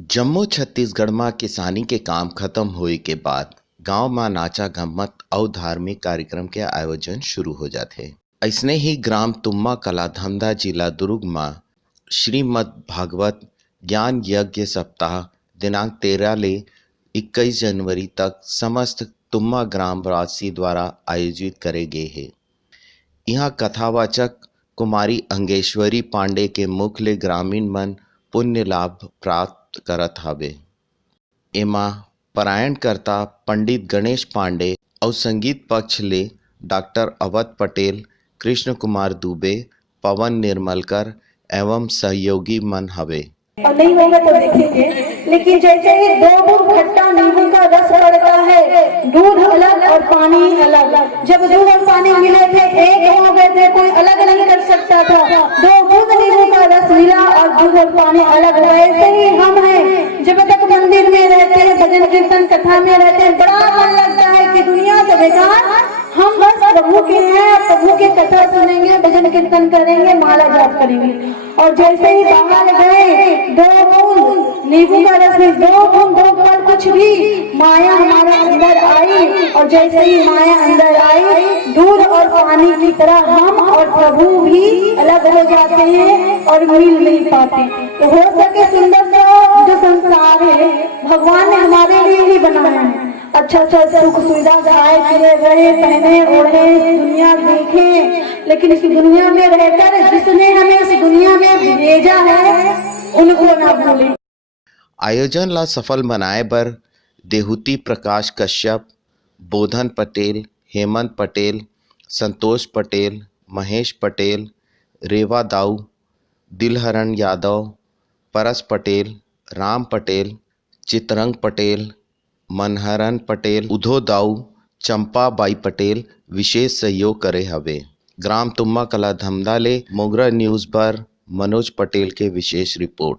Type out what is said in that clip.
जम्मू छत्तीसगढ़ में किसानी के काम खत्म होए के बाद गांव में नाचा गम्मत और धार्मिक कार्यक्रम के आयोजन शुरू हो जाते। ऐसने ही ग्राम तुम्मा कला धमधा जिला दुर्ग में श्रीमद् भागवत ज्ञान यज्ञ सप्ताह दिनांक 13 ले 21 जनवरी तक समस्त तुम्मा ग्रामवासी द्वारा आयोजित करे गए हैं। यहाँ कथावाचक कुमारी अंगेश्वरी पांडे के मुख ले ग्रामीण मन पुण्य लाभ प्राप्त करत हवे। एमा पारायणकर्ता पंडित गणेश पांडे और संगीत पक्ष ले डॉक्टर अवध पटेल, कृष्ण कुमार दुबे, पवन निर्मलकर एवं सहयोगी मन हवे। और नहीं होगा तो देखेंगे। लेकिन जैसे ही 2 बूंद खट्टा नींबू का रस पड़ता है, दूध अलग और पानी अलग। जब दूध और पानी मिले थे, एक हो गए थे, कोई अलग नहीं कर सकता था। 2 बूंद नींबू का रस मिला और दूध और पानी अलग हुआ। ऐसे ही हम हैं, जब तक मंदिर में रहते हैं, भजन कीर्तन कथा में रहते हैं, बड़ा मन लगता है कि दुनिया से बेकार हम बस प्रभु के हैं, प्रभु के कथा सुनेंगे, भजन कीर्तन करेंगे, माला जाप करेंगे। और जैसे ही बाहर गए, 2 बूंद नींबू का रस में 2 बूंद 2 पल कुछ भी माया हमारे अंदर आई। और जैसे ही माया अंदर आई, दूध और पानी की तरह हम और प्रभु भी अलग हो जाते हैं और मिल नहीं पाते। तो हो सके सुंदर सा जो संसार है, भगवान ने हमारे लिए ही बनाया है। अच्छा सुख सुविधा खाए पिए रहे पहने ओढ़े दुनिया देखें, लेकिन इस दुनिया में रहकर जिसने हमें इस दुनिया में भेजा है उनको ना भूलें। आयोजन ला सफल बनाए बर देहूती प्रकाश कश्यप, बोधन पटेल, हेमंत पटेल, संतोष पटेल, महेश पटेल, रेवा दाऊ, दिलहरण यादव, परस पटेल, राम पटेल, चितरंग पटेल, मनहरन पटेल, उधो दाऊ, चंपा बाई पटेल विशेष सहयोग करे हवे। ग्राम तुम्मा कला धमधा ले मोगरा न्यूज़ पर मनोज पटेल के विशेष रिपोर्ट।